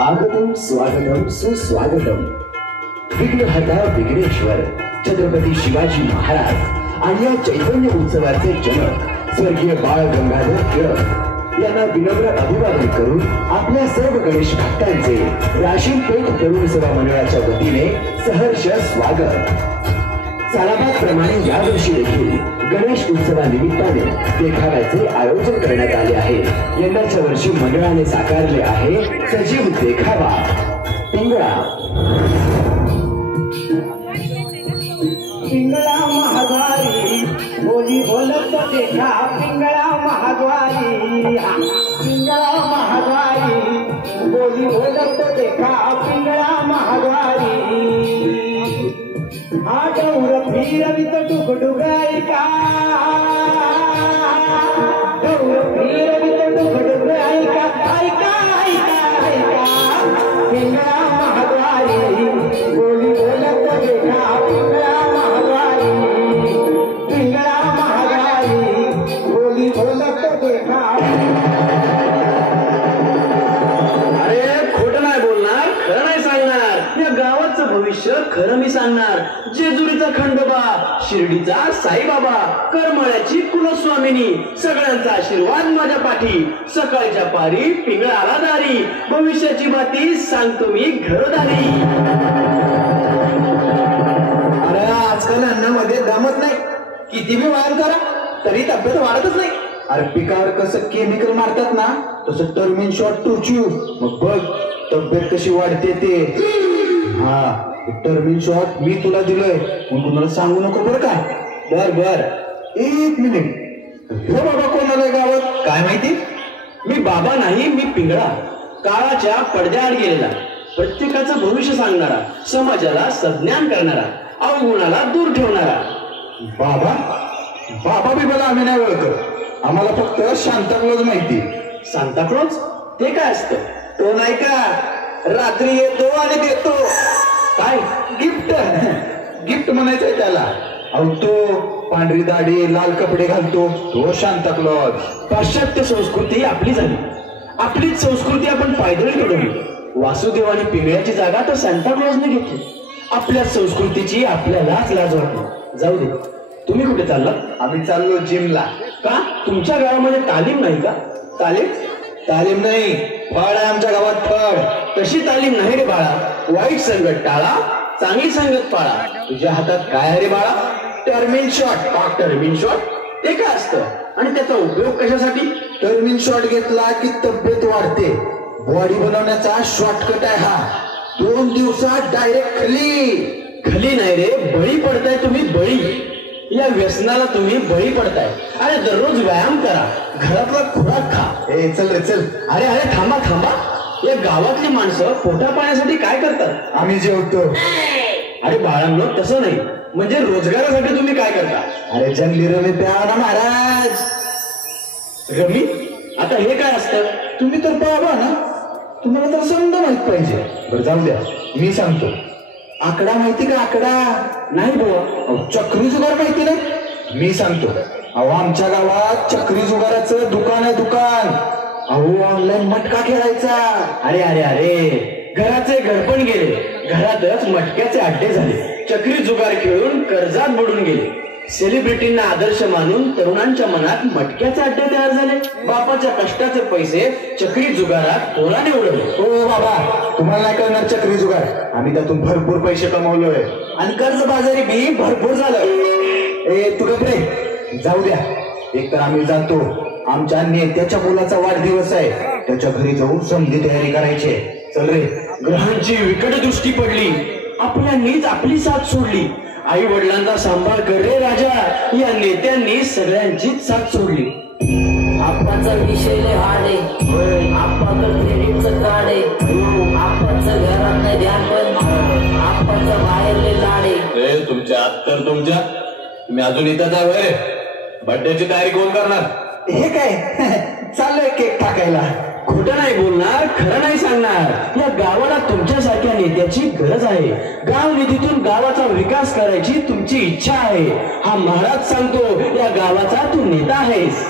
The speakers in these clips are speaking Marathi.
आगतम स्वागतम सुस्वागतम. विघ्नहर्ता विघ्नेश्वर छत्रपती शिवाजी महाराज आणि या चैतन्य उत्सवाचे जनक स्वर्गीय बाळ गंगाधर टिळक यांना विनम्र अभिवादन करून आपल्या सर्व गणेश भक्तांचे राशीन पेठ तरुण सेवा मंडळाच्या वतीने सहर्ष स्वागत. सालाबादप्रमाणे यावर्षी देखील गणेश उत्सवानिमित्ताने देखाव्याचे आयोजन करण्यात आले आहे. यंदाच्या वर्षी मंडळाने साकारले आहे सजीव देखावा पिंगळा. पिंगळा महाद्वारी बोली बोलत देखा पिंगळा महाद्वारी. पिंगळा महाद्वारी बोली बोलत देखा पिंगळा महाद्वारी. हा गौर फिरवित टुकडुगायका गौर फिरवित टुकडुगायका ऐका ऐका ऐका. पिंगळा महाद्वारी बोली बोलत देखा पिंगळा महाद्वारी. पिंगळा महाद्वारी बोली बोलत देखा. अरे खोटं नाही बोलणार, खरं नाही सांगणार. या गावाचं भविष्य खरं मी सांगणार. जेजुरीचा खंडोबा, शिर्डीचा साईबाबा, करमळ्याची कुलस्वामिनी, सगळ्यांचा आशीर्वाद माझ्या पाठी. सकाळच्या पारी पिंगळाला दारी, भविष्याची माती सांगतो मी घरदारी. अरे आजकाल अन्नामध्ये दमत नाही. किती बी व्यायाम करा तरी तब्येत वाढतच नाही. अरे पिकावर कसं केमिकल मारतात ना तसं टर्मिन शॉट टोचू मग बघ तब्येत कशी वाढते ते. हा टर्मिन शॉट मी तुला दिलोय मग कुणाला सांगू नको बरं का. बर बर एक मिनिट. हो बाबा कोण आलाय गावात काय माहिती. मी बाबा नाही, मी पिंगळा. काळाच्या पडद्याआड गेलेला, प्रत्येकाचं भविष्य सांगणारा, समाजाला सज्ञान करणारा, अवगुणाला दूर ठेवणारा. बाबा बाबा बिबाला आम्ही नाही ओळखत. आम्हाला फक्त शांताक्लॉज माहिती. सांताक्लॉज ते काय असतं? तो नाही का रात्री येतो आणि देतो काय गिफ्ट. गिफ्ट म्हणायचंय त्याला. अहो तो पांढरी दाढी लाल कपडे घालतो तो शांताक्लॉज. पाश्चात्य संस्कृती आपली झाली, आपलीच संस्कृती आपण पायदळी तोडली. वासुदेव आणि पिंगळ्याची जागा तर सांताक्लॉजने घेतली. आपल्या संस्कृतीची आपल्यालाच लाज वाटली. जाऊ दे, तुम्ही कुठे चालला? आम्ही चाललो जिमला. का तुमच्या गावामध्ये तालीम नाही का? तालीम तालीम नाही, फळ आहे आमच्या गावात फळ. तशी तालीम नाही रे बाळा. वाईट संगत टाळा, चांगली संगत पाळा. तुझ्या हातात काय आहे रे बाळा? टर्मिन शॉट. टर्मिन शॉट ते काय असतं आणि त्याचा उपयोग कशासाठी? टर्मिन शॉट घेतला की तब्येत वाढते. बॉडी बनवण्याचा शॉर्टकट आहे हा. 2 दिवसात डायरेक्ट खली. खली नाही रे, बळी पडताय तुम्ही, बळी. या व्यसनाला तुम्ही बळी पडताय. अरे दररोज व्यायाम करा, घरातला खुराक खा. ए चल रे चल. अरे अरे थांबा थांबा. या गावातली माणसं पोटा पाण्यासाठी काय करतात? आम्ही जेवतो. अरे बाळांनो तसं नाही, म्हणजे रोजगारासाठी तुम्ही काय करता? अरे जंगली रमी प्या ना महाराज. रमी? आता हे काय असतं? तुम्ही तर बाबा ना, तुम्हाला तर समजा माहित पाहिजे. बरं जाऊ द्या मी सांगतो. आकडा माहिती का? आकडा नाही बुवा. चक्री जुगार माहिती नाही? मी सांगतो. अहो आमच्या गावात चक्री जुगाराचं दुकान आहे, दुकान. अहो ऑनलाईन मटका खेळायचा. अरे अरे अरे, घराचे घरपण गेले, घरातच मटक्याचे अड्डे झाले. चक्री जुगार खेळून कर्जात बुडून गेले. सेलिब्रिटींना आदर्श मानून तरुणांच्या मनात मटक्याचे अड्डे तयार झाले. बापाच्या कष्टाचे पैसे चक्री जुगारात कोणाने उडवले? हो बाबा तुम्हाला नाही कळणार चक्री जुगार. आम्ही त्यातून भरपूर पैसे कमावलोय आणि कर्जबाजारी बी भरपूर झालं. ए तू गप्रे जाऊ द्या. एक तर आम्ही जातो, आमच्या नेत्याच्या मुलाचा वाढदिवस आहे, त्याच्या घरी जाऊन समधी तयारी करायची. चल रे. ग्रहांची विकट दृष्टी पडली, आपल्यानीच आपली साथ सोडली. आई वडिलांचा सांभाळ कर रे राजा. या नेत्यांनी सगळ्यांचीच साथ सोडली. आप्पाचा विषय लय हार्ड आहे. आप्पाकडे क्रेडिटचं कार्ड आहे. आप्पाचं घरात नाही ध्यान पण आप्पाचं बाहेर लय लाड आहे. तुमच्या तर तुमच्या तुम्ही अजून इथंच आहे होय? बर्थडेची तयारी कोण करणार? हे काय चाललंय केक टाकायला. खोटं नाही बोलणार, खरं नाही सांगणार. या गावाला तुमच्यासारख्या नेत्याची गरज आहे. गाव निधीतून गावाचा विकास करायची तुमची इच्छा आहे. हा महाराज सांगतो, या गावाचा तू नेता आहेस.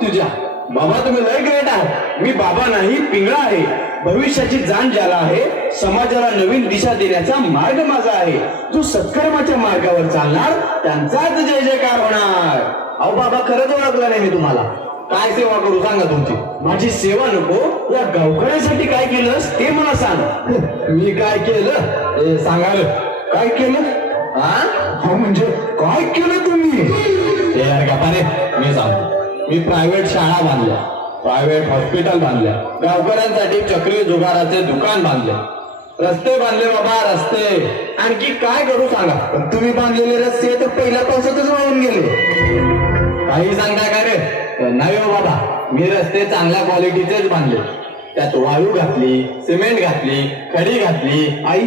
तुझ्या बाबा तुम्ही लय ग्रेट आहात. मी बाबा नाही पिंगळा आहे. भविष्याची जाण ज्याला आहे, समाजाला नवीन दिशा देण्याचा मार्ग माझा आहे. जो सत्कर्माच्या मार्गावर चालणार त्यांचाच जय जयकार होणार. अहो बाबा खरंच ओळखलं नाही मी तुम्हाला. काय सेवा करू सांगा तुमची? माझी सेवा नको, या गावकऱ्यासाठी काय केलंस ते मला सांग. मी काय केलं सांगा. काय केलं? हा म्हणजे काय केलं तुम्ही? यार गप्पाने मी सांगतो. मी प्रायव्हेट शाळा बांधल्या, प्रायव्हेट हॉस्पिटल बांधल्या, गावकऱ्यांसाठी चक्री जुगाराचे दुकान बांधले, रस्ते बांधले बाबा रस्ते. आणखी काय करू सांगा. पण तुम्ही बांधलेले रस्ते तर पहिल्या पावसातच वाहून गेले. काही सांगता का रे? नाही हो बाबा, मी रस्ते चांगल्या क्वालिटीचेच बांधले. त्यात वाळू घातली, सिमेंट घातली, खडी घातली. आई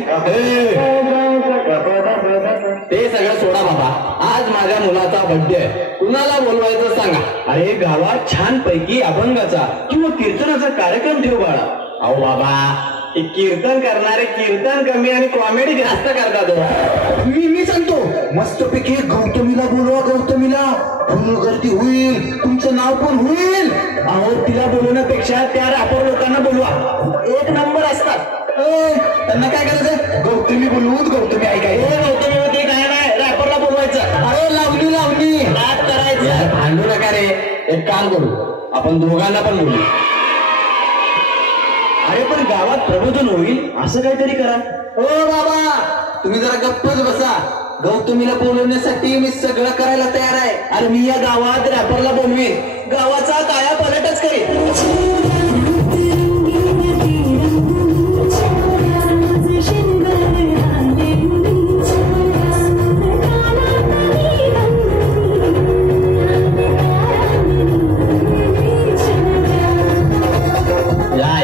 ते सगळं सोडा बाबा. आज माझ्या मुलाचा बर्थडे आहे. कुणाला बोलवायचं सांगा. अरे गावात छान पैकी अभंगाचा किंवा कीर्तनाचा कार्यक्रम ठेव बाळा. अहो बाबा, ते कीर्तन करणारे कीर्तन कमी आणि कॉमेडी जास्त करतात. मी सांगतो मस्तपैकी गौतमीला बोलवा. गौतमीला पूर्ण गर्दी होईल, तुमचं नाव पण होईल. अहो तिला बोलवण्यापेक्षा त्या रापर लोकांना बोलवा. एक नंबर असतात. त्यांना काय करायचं? गौतमी बोलवूच. गौतमी ऐकाय गौतमी होते काय नाही, रॅपरला बोलवायचं. अरे लावणी नाच करायचं. भांडू नका रे. एक काम करू, आपण दोघांना पण बोलू. अरे पण गावात प्रबोधन होईल असं काहीतरी करा. हो बाबा, तुम्ही जरा गप्पच बसा. गौतमीला बोलवण्यासाठी मी सगळं करायला तयार आहे. अरे मी या गावात रॅपरला बोलवीन. गावाचा काया पलटच करेन.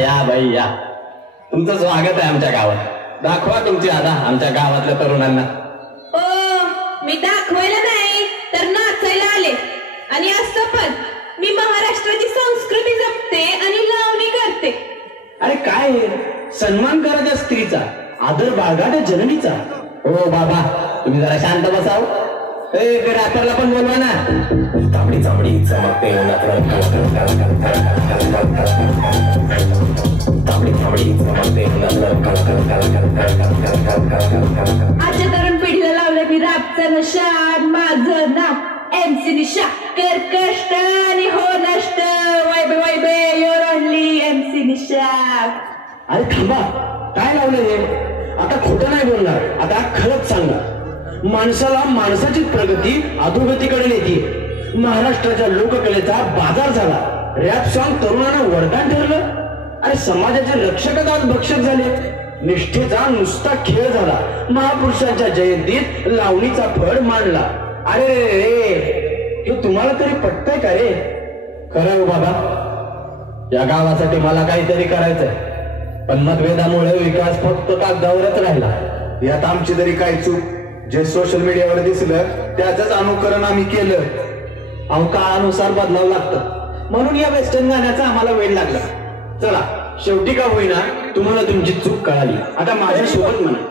या बाई या. तुमचं स्वागत आहे आमच्या गावात. दाखवा तुमची आदा आमच्या गावातल्या तरुणांना. ओ मी दाखवायला नाही तर नाचायला आले. आणि असं पण मी महाराष्ट्राची संस्कृती जपते आणि लावणी करते. अरे काय सन्मान करा त्या स्त्रीचा, आदर बाळगा त्या जननीचा. हो बाबा, तुम्ही जरा शांत बसाव. रॅपरला पण बोलवा ना. तांबडी तांबडी चमकते तांबडी तांबडी चमकते. आजच्या तरुण पिढीला लावलं मी रॅपचा नशा. माझं नाव MC निशा. कर कष्ट आणि हो नष्ट. वायबे युअर ओनली MC निशा. अरे थांबा, काय लावलं हे? आता खोटं नाही बोलणार, आता खरंच सांगणार. माणसाला माणसाची प्रगती अधोगतीकडे नेते. महाराष्ट्राच्या लोककलेचा बाजार झाला. रॅप सॉंग तरुणांना वरदान ठरलं. अरे समाजाचे रक्षकच आज भक्षक झाले. निष्ठेचा नुसता खेळ झाला. महापुरुषांच्या जयंतीत लावणीचा फड मांडला. अरे रे, हे तुम्हाला तरी पटतंय का रे? खरं हो बाबा, या गावासाठी मला काहीतरी करायचंय. पण मतभेदामुळे विकास फक्त कागदावरच राहिला. यात आमची तरी काय चूक? जे सोशल मीडियावर दिसलं त्याच अनुकरण आम्ही केलं. अहो काळानुसार बदलावं लागतं, म्हणून या वेस्टर्न गाण्याचा आम्हाला वेळ लागला. चला, शेवटी का होईना तुम्हाला तुमची चूक कळाली. आता माझ्यासोबत म्हणा.